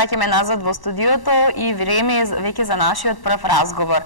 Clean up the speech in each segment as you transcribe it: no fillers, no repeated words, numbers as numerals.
враќаме назад во студиото и време е веќе за нашиот прв разговор.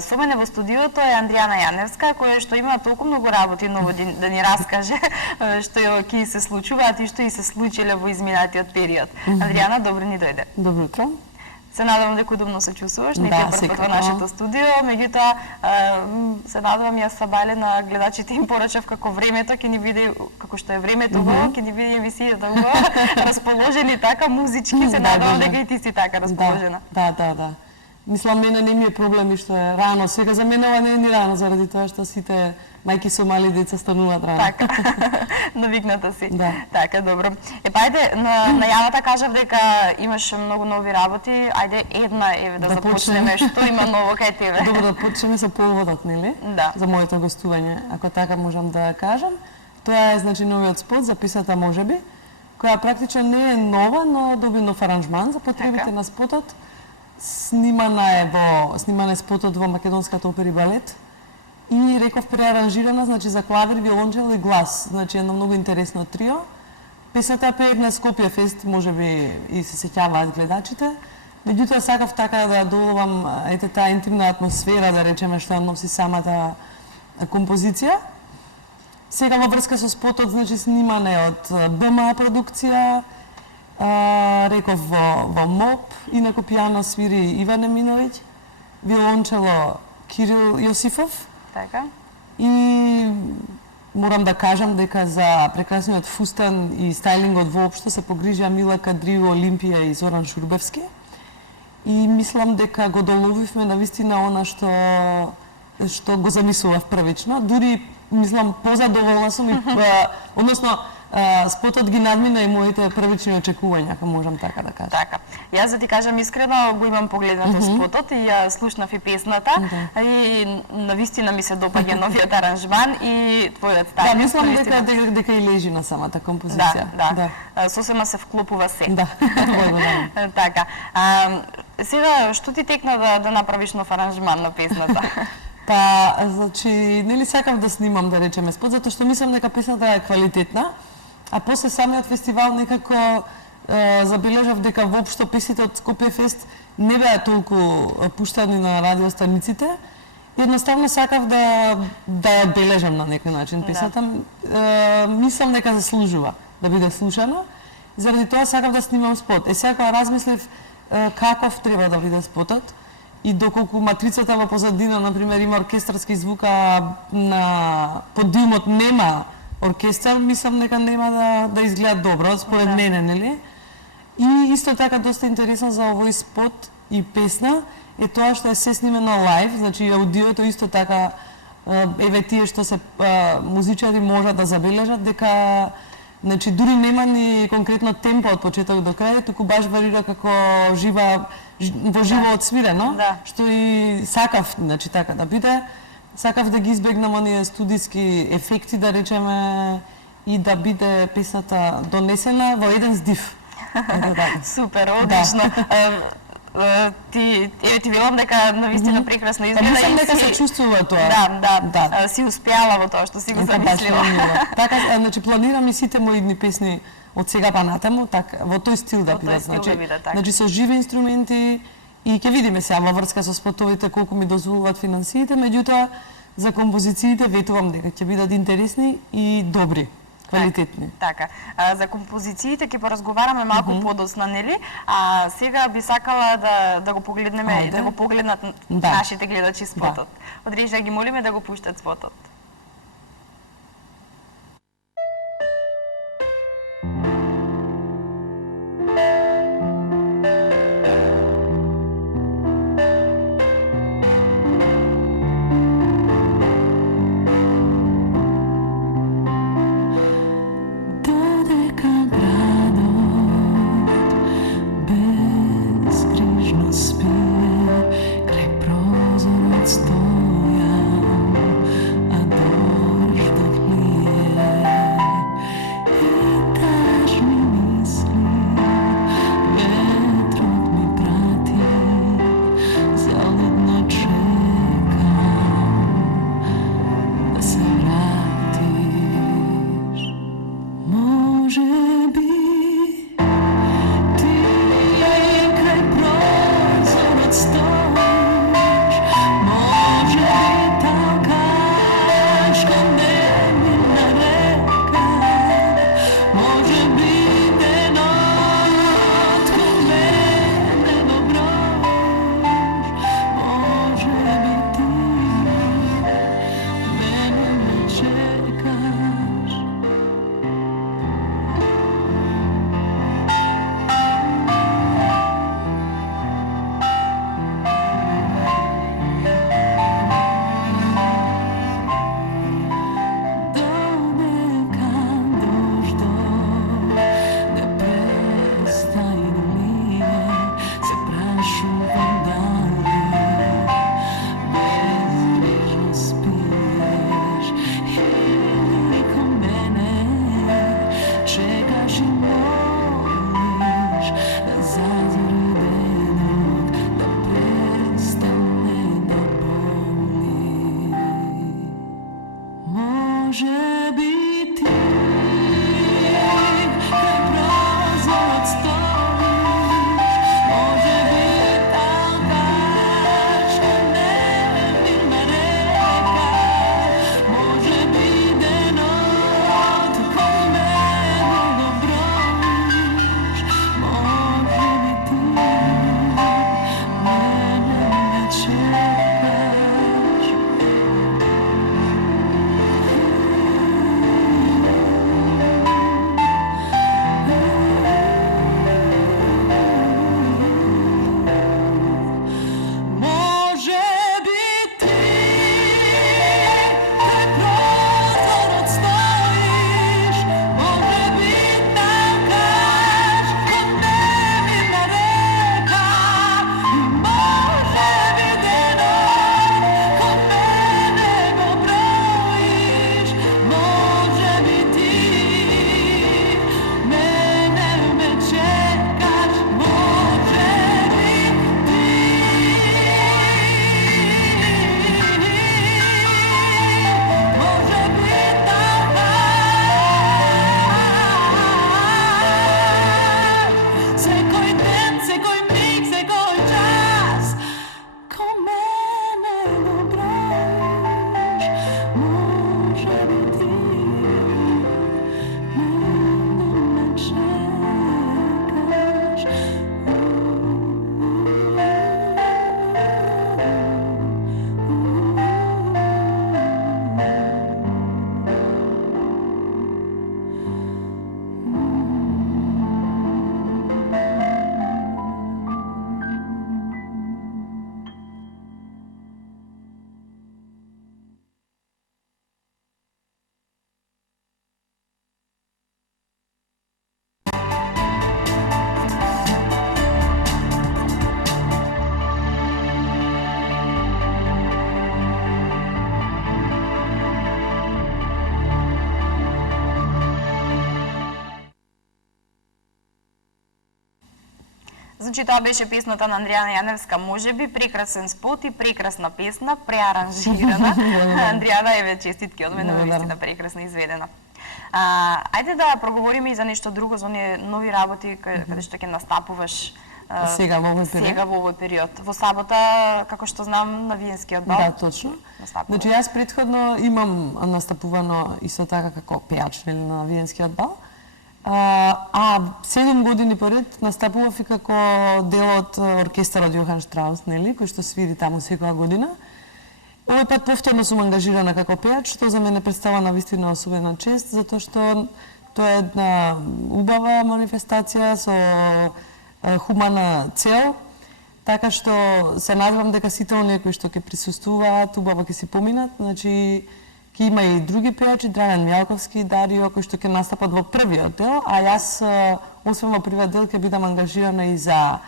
Со мене во студиото е Андријана Јаневска, која што има толку многу работи ново да ни раскаже што ќе се случуваат и што и се случиле во изминатиот период. Андријана, добро ни дојде. Добро утро. Се надевам дека удобно се чувствуваш, не ти прв во нашето студио, меѓутоа се надевам ја Сабале на гледачите им порачав како времето ќе ни биде, како што е времето убаво, ќе ни биде емисијата убаво, расположени така музички, се надевам дека и ти си така расположена. Да. Мислам, мене не ми е проблем и што е рано. Сега за мене ова не е ни рано, заради тоа што сите мајки со мали деца стануваат рано. Така, навикната си. Да. Така, добро. Ајде, на најавата кажав дека имаш многу нови работи. Ајде, една да започнеме. Што има ново кај тебе? Добро, да почнеме со поводот, нели? Да. За моето гостување, ако така можам да кажам. Тоа е, значи, новиот спот за песната Можеби, која практично не е нова, но доби нов аранжман за потребите на спотот. Снимана е спотот во Македонската опера и балет. И реков преаранжирана, значи за клавир, виолончел и глас. Значи едно многу интересно трио. Песната пее на Скопје фест, можеби и се сеќаваат гледачите. Меѓутоа сакав така да доловам таа интимна атмосфера, да речеме, што носи самата композиција. Сега во врска со спотот, значи снимане од БМА продукција, реков во МОП, инаку пијано свири Иван Еминовиќ, виолончело Кирил Јосифов. Така. И морам да кажам дека за прекрасниот фустан и стајлингот воопшто се погрижија Мила Кадрио, Олимпија и Зоран Шурбевски. И мислам дека го доловивме навистина она што го замислував првично. Дури мислам позадоволна сум и односно спотот ги надмина и моите првични очекувања, ако можам така да кажам. Така. Јас да ти кажам искрено, го имам погледнато спотот и ја слушнав и песната и навистина ми се допаѓа новиот аранжман и твојот стај. Да, мислам дека и лежи на самата композиција. Да. Сосема се вклопува се. Да. Така. Сега што ти текна да направиш нов аранжман на песната? Па, значи, нели сакав да снимам, да речеме, спот, затоа што мислам дека песната е квалитетна, а после самиот фестивал некако забележав дека воопшто песните од Скопје фест не беа толку пуштани на радиостаниците. Едноставно сакав да ја одбележам на некој начин песната. Мислам дека заслужува да биде слушана. Заради тоа сакав да снимам спот. Сега размислив каков треба да биде спотот. И доколку матрицата во позадина, например, има оркестарски звука, на подиумот нема оркестар, мислам дека нема да изгледа добро, според мене, нели? И исто така доста интересно за овој спот и песна е тоа што е се снимено лайв, значи аудиото исто така, еве тие што се музичари можат да забележат дека значи дури нема ни конкретно темпо од почеток до крај, туку баш варира како во живо отсвирено, што и сакав, значи така да биде. Сакав да ги избегнам оние студиски ефекти, да речеме, и да биде песната донесена во еден здив. Супер, одлично. Ти велам дека навистина прекрасно изгледа. Мислам дека се чувствува тоа. Да. Си успеала во тоа што си го замислила. Така, значи планирам и сите мои идни песни од сега па натаму, така во тој стил да бидат, значи со живи инструменти и ќе видиме сега во врска со спотовите колку ми дозволуваат финансиите, меѓутоа за композициите ветувам дека ќе бидат интересни и добри. Квалитетни. Така. За композициите ќе поразговараме малку подоцна, нели? А сега би сакала да го погледнеме, да го погледнат нашите гледачи спотот. Одрежа ги молиме да го пуштат спотот. Stoja, a случај тоа беше песната на Андријана Јаневска, можеби, прекрасен спот и прекрасна песна, преаранжирана. Андријана, еве, честитки од мене, вистина прекрасно изведена. Ајде да проговориме и за нешто друго, за оние нови работи каде што ќе настапуваш сега во овој период. Во сабота, како што знам, на Виенскиот бал. Да, точно. Значи, јас претходно имам настапувано исто така како пејач на Виенскиот бал. 7 години поред настапував и како дел од оркестарот Јохан Штраус, нели, кој што свири таму секоја година. Овој пат повторно сум ангажирана како пејач, што за мене представува навистина особена чест, затоа што тоа е една убава манифестација со хумана цел, така што се надевам дека сите оние кои што ќе присуствуваат, убаво ќе си поминат, значи ќе има и други пејачи, Драган Мјалковски, Дарио, кои што ќе настапат во првиот дел, а јас, освен во првиот дел, ќе бидам ангажирана и за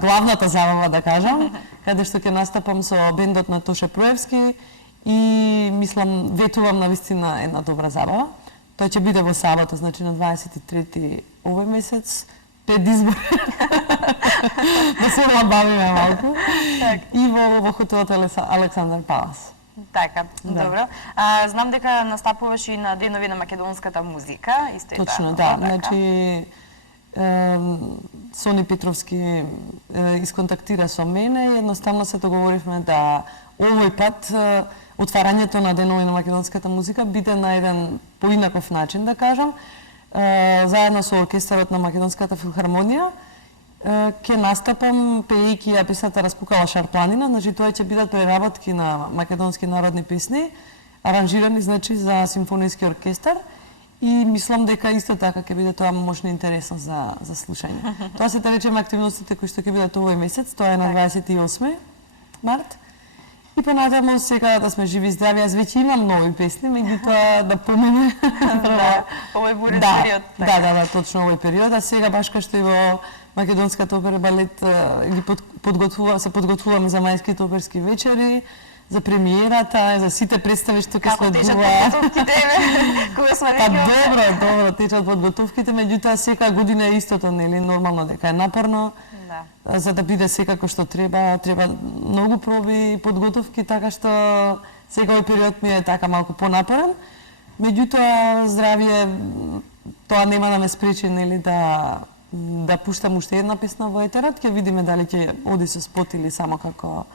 главната забава, да кажам, каде што ќе настапам со бендот на Тоше Проевски и, мислам, ветувам навистина една добра забава. Тоа ќе биде во сабота, значи на 23 овој месец, пред избори. Да се набавиме малку. И во хотелот Александар Палас. Така, добро. Знам дека настапуваш и на денови на македонската музика, исто и тоа. Точно, да. Значи, Сони Петровски исконтактира со мене и едноставно се договоривме да овој пат отварањето на денови на македонската музика биде на еден поинаков начин, да кажам, заедно со оркестарот на Македонската филхармонија, ќе настапам пеејќи ја песната Распукала шарпланина, значи тоа ќе бидат преработки на македонски народни песни, аранжирани значи за симфониски оркестар и мислам дека исто така ќе биде тоа можно интересно за слушање. Тоа се да речеме активностите кои што ќе бидат овој месец, тоа е на 28 март. И понатаму сега да сме живи и здрави, аз веќе имам нови песни, меѓутоа да помине овој бурен период. Да, точно овој период, а сега баш кај што и во Македонската опера балет ги подготвуваме за мајските оперски вечери, за премиерата, за сите представи што ќе следува. Како течат подготовките, кога сме веќе? Добро, течат подготовките, меѓутоа секоја година е истото, нели, нормално дека е напорно. За да биде секако што треба многу проби и подготовки, така што сега овој период ми е така малку понапорен. Меѓутоа, здравие, тоа нема да ме спречи, нели, да пуштам уште една песна во етерот, ќе видиме дали ќе оди со спот или само како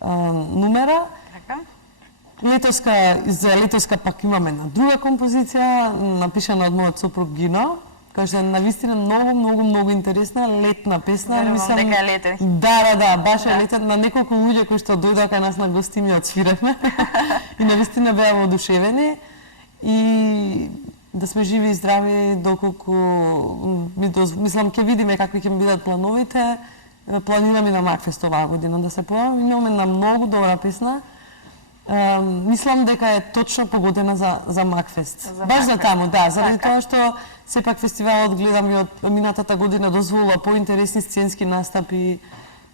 numera. За летоска пак имаме една друга композиција, напишана од мојот сопруг Гино, која што е навистина многу интересна, летна песна. Мислам дека е летен. Да, баш е летен, на неколку луѓе кои што дојдоа кај нас на гостиња одсвиревме и навистина беа воодушевени и да сме живи и здрави доколку мислам ќе видиме какви ќе бидат плановите. Планираме на Макфест оваа година да се појавиме. Имаме една многу добра песна. Мислам дека е точно погодена за Макфест. Баш за таму, да, заради тоа што сепак фестивалот гледам и од минатата година дозволува поинтересни сценски настапи.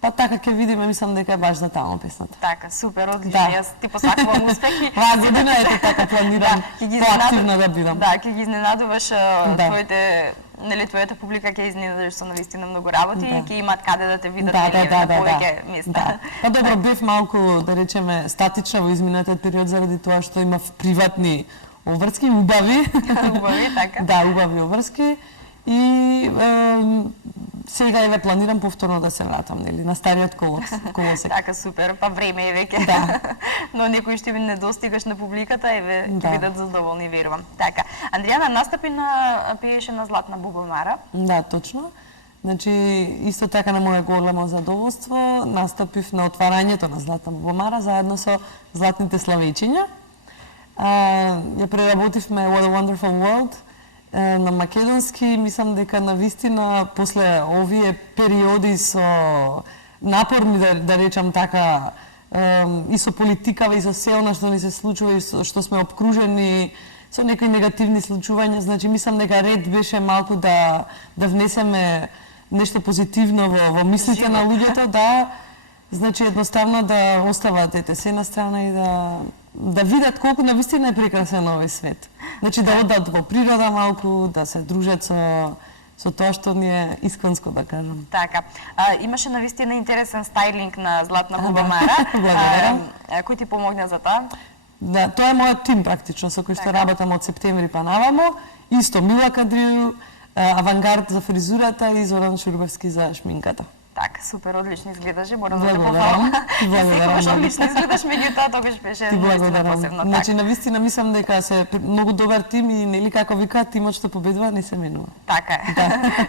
Па така ќе видиме, мислам дека е баш за таму песната. Така, супер, одлично. Јас ти посакувам успехи. Оваа година ете така планирам поактивна да бидам. Да, ќе ги изненадуваш твојата публика, ќе изненадуваш со навистина многу работи и ќе имаат каде да те видат на повеќе места. Па добро, бев малку, да речеме, статична во изминатиот период заради тоа што имав приватни обврски, убави. Убави, така. Да, убави обврски. И сега еве планирам повторно да се вратам, нели, на стариот колосек. Така, супер, па време е веќе. Да. Но некој што ви недостигаш на публиката, еве, ќе бидат задоволни, верувам. Така, Андријана настапи пееше на Златна бубамара. Да, точно. Значи, исто така на моје големо задоволство, настапив на отварањето на Златна бубамара заедно со Златните славејчиња. Ја преработивме What a Wonderful World на македонски. Мислам дека навистина после овие периоди со напорни, да речам така, и со политикава и со се она што ни се случува и што сме обкружени со некои негативни случувања, значи мислам дека ред беше малку да внесеме нешто позитивно во мислите на луѓето, да, значи едноставно да остават се на страна и да видат колку навистина е прекрасен овој свет. Значи да одат во природа малку, да се дружат со со тоа што ни е искренско, да кажам. Така. Имаше навистина интересен стайлинг на Златна Бубамара. Благодарам. Кој ти помогна за тоа? Да, тоа е мојот тим практично, со кој што работам од септември па навамо. Исто Мила Кадрiju, Авангард за фризурата и Зоран Шурбевски за шминката. Так, супер, одлично изгледаше, морам да те Благодарам. похвалам. Секогаш одлично изгледаш, меѓутоа тогаш беше наистина посебно. Значи, навистина мислам дека се многу добар тим и нели како вика, тимот што победува не се менува. Така е.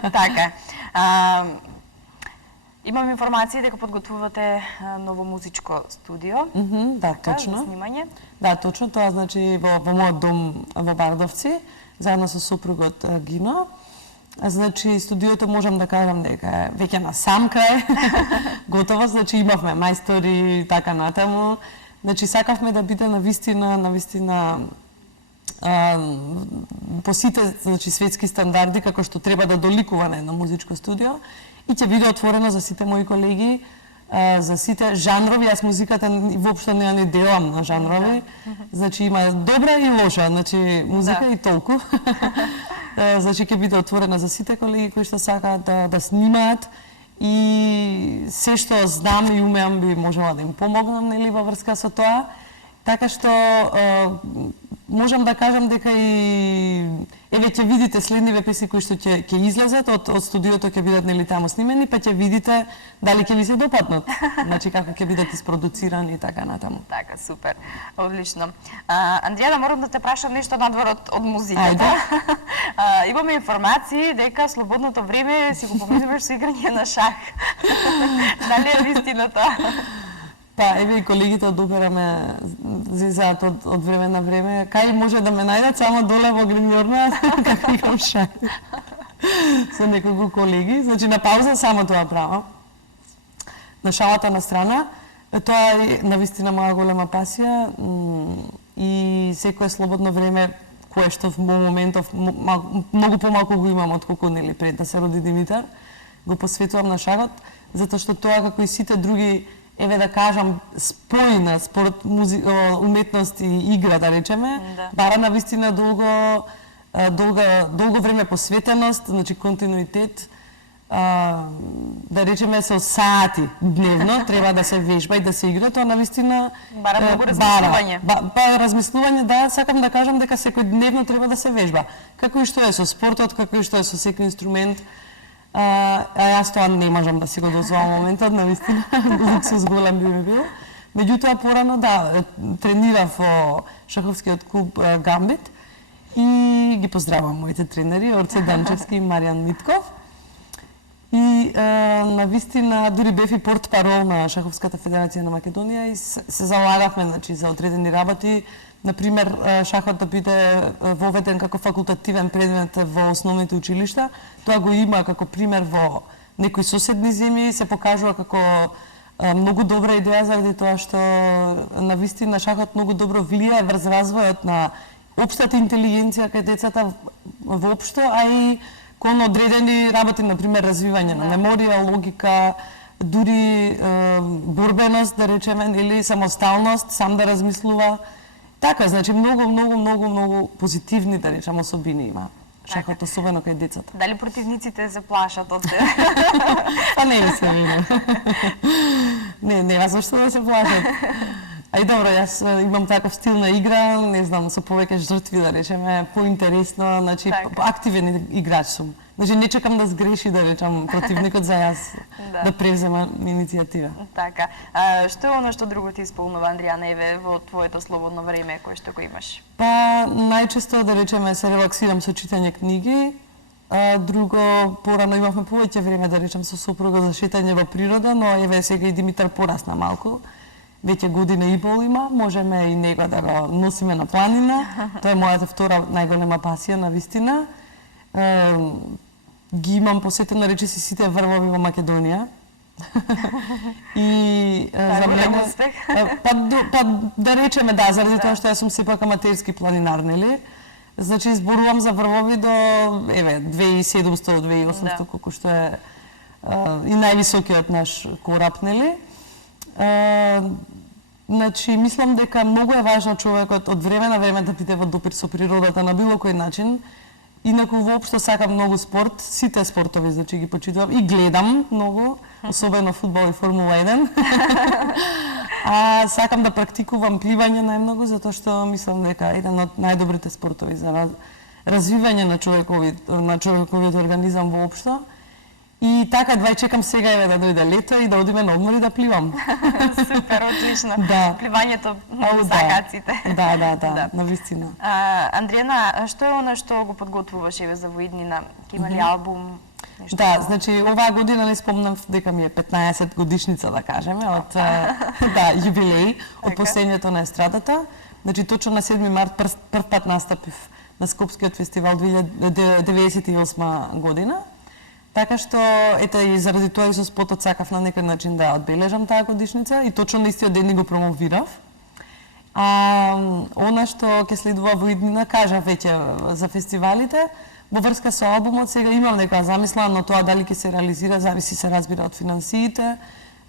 Така е. Имам информации дека подготвувате ново музичко студио. Да, точно. За снимање. Да, точно, тоа значи во мојот дом во Бардовци, заедно со сопругот Гино. Значи, студиото можам да кажам дека е веќе на сам крај, готово, значи имавме мајстори и така натаму. Значи, сакавме да биде навистина по сите значи, светски стандарди, како што треба да доликува на едно музичко студио. И ќе биде отворено за сите мои колеги, за сите жанрови. Јас музиката воопшто не делам на жанрови. Значи, има добра и лоша, значи, музика и толку. Значи, ќе биде отворена за сите колеги кои што сакаат да снимаат и се што знам и умеам би можела да им помогнам, нели, во врска со тоа. Така што можам да кажам дека и еве ќе видите следниве песни кои што ќе излезат од студиото, ќе бидат нели таму снимени, па ќе видите дали ќе ви се допаднат. Значи како ќе бидат isproducirани и така натаму. Така, супер. Одлично. Андријана, морам да те прашам нешто надвор од музиката. Имаме информации дека слободното време си го поминуваш со играње на шах. Дали е вистина тоа? Па, еве и колегите од опера ме зизаат од време на време. Кај може да ме најдат само доле во гримјорна, како играм шах. Со неколку колеги. Значи, на пауза само тоа правам. На шалата на страна. Тоа е навистина моја голема пасија и секое слободно време кое што во моментов многу помалку го имам отколку нели пред да се роди Димитар, го посветувам на шахот, затоа што тоа како и сите други еве да кажам, спој на спорт, уметност и игра, да речеме, бара навистина долго време посветеност, значи континуитет, да речеме со сати дневно, треба да се вежба и да се игра, тоа навистина бара многу размислување. Размислување, да, сакам да кажам дека секој дневно треба да се вежба. Како и што е со спортот, како и што е со секој инструмент, јас тоа не можам да си го дозволам моментот, навистина, луксус голем би ми бил. Меѓутоа, порано, да, тренирав во шаховскиот клуб Гамбит и ги поздравам моите тренери, Орце Данчевски и Маријан Митков. И навистина, дури бев и портпарол на Шаховската федерација на Македонија и се залагавме значи, за одредени работи. Например, шахот да биде воведен како факултативен предмет во основните училишта. Тоа го има како пример во некои соседни земји, се покажува како многу добра идеја заради тоа што навистина шахот многу добро влијае врз развојот на општата интелигенција кај децата воопшто, а и кон одредени работи, например, развивање на меморија, логика, дури борбеност, да речеме, или самосталност, сам да размислува. Така, значи, многу позитивни, да речем, особини има шахот, особено кај децата. Дали противниците се плашат од тебе? Па не ми се види. Не, зашто да се плашат. А и добро, јас имам таков стил на игра, не знам, со повеќе жртви, да речеме, поинтересно, значи, активен играч сум. Значи, не чекам да сгреши, да речам, противникот за јас да превзема иницијатива. Така. Што е оно што друго ти исполнува, Андријана, еве, во твоето слободно време, кое што го имаш? Па, најчесто, да речеме, се релаксирам со читање книги. Друго, порано имавме повеќе време, да речем, со сопруга за шетање во природа, но еве сега и Димитар порасна малку. Веќе година и пол има, можеме и него да го носиме на планина. Тоа е мојата втора најголема пасија, навистина. Ги имам посетено, речиси, сите врвови во Македонија. И за мене па да речеме да, заради тоа што јас сум сепак аматерски планинар, нели? Значи зборувам за врвови до еве 2700-2800 колку што е и највисокиот наш кораб, нели? Значи, мислам дека многу е важно човекот од време на време да биде во допир со природата на било кој начин Инаку воопшто сакам многу спорт, сите спортови значи ги почитувам и гледам многу, особено фудбал и Формула 1. А сакам да практикувам пливање најмногу затоа што мислам дека еден од најдобрите спортови за развивање на човековиот организам воопшто. И така, чекам сега еве да дојде лето и да одиме на одмор и да пливам. Супер, одлично. Да. Пливањето многу сакаат сите. Да, навистина. Андријана, што е она што го подготвуваш еве за во иднина? Ќе има ли албум? Да, значи оваа година не спомнав дека ми е 15 годишница, да кажеме, од јубилеј од постоењето на естрадата. Значи точно на 7 март прв пат настапив на Скопскиот фестивал 1998 година. Така што, ете, и заради тоа и со спотот сакав на некој начин да одбележам таа годишница и точно на истиот ден го промовирав. Она што ќе следува во иднина, кажав веќе за фестивалите, во врска со албумот сега имам некоја замисла, но тоа дали ќе се реализира, зависи се разбира од финансиите.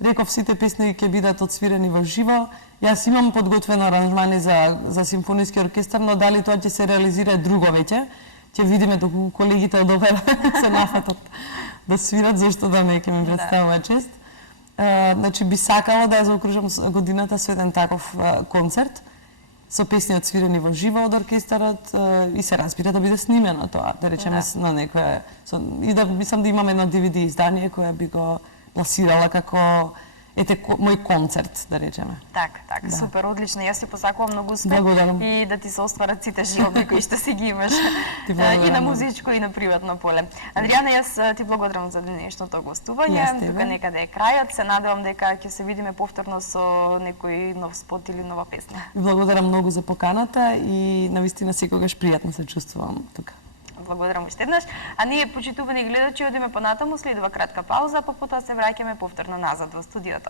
Реков сите песни ќе бидат отсвирени во живо. Јас имам подготвено аранжмани за симфониски оркестар, но дали тоа ќе се реализира е друго веќе. Ќе видиме доколку колегите од ОВР се нафатат да свират, зашто да не ќе ми представува чест. Значи би сакала да ја заокружам годината со еден таков концерт со песни отсвирени во живо од оркестарот и се разбира да биде снимено тоа, да речеме на некоја и да мислам да имам едно DVD издание кое би го пласирала како мој концерт, да речеме. Така, супер, одлично. Јас ти посакувам многу успех и да ти се остварат сите желби кои што си ги имаш и на музичко и на приватно поле. Андријана, јас ти благодарам за денешното гостување. Тука некаде е крајот. Се надевам дека ќе се видиме повторно со некој нов спот или нова песна. Благодарам многу за поканата и навистина секогаш пријатно се чувствувам тука. Благодарам уште еднаш. А ние, почитувани гледачи, одиме понатаму, следува кратка пауза, па потоа се враќаме повторно назад во студиото.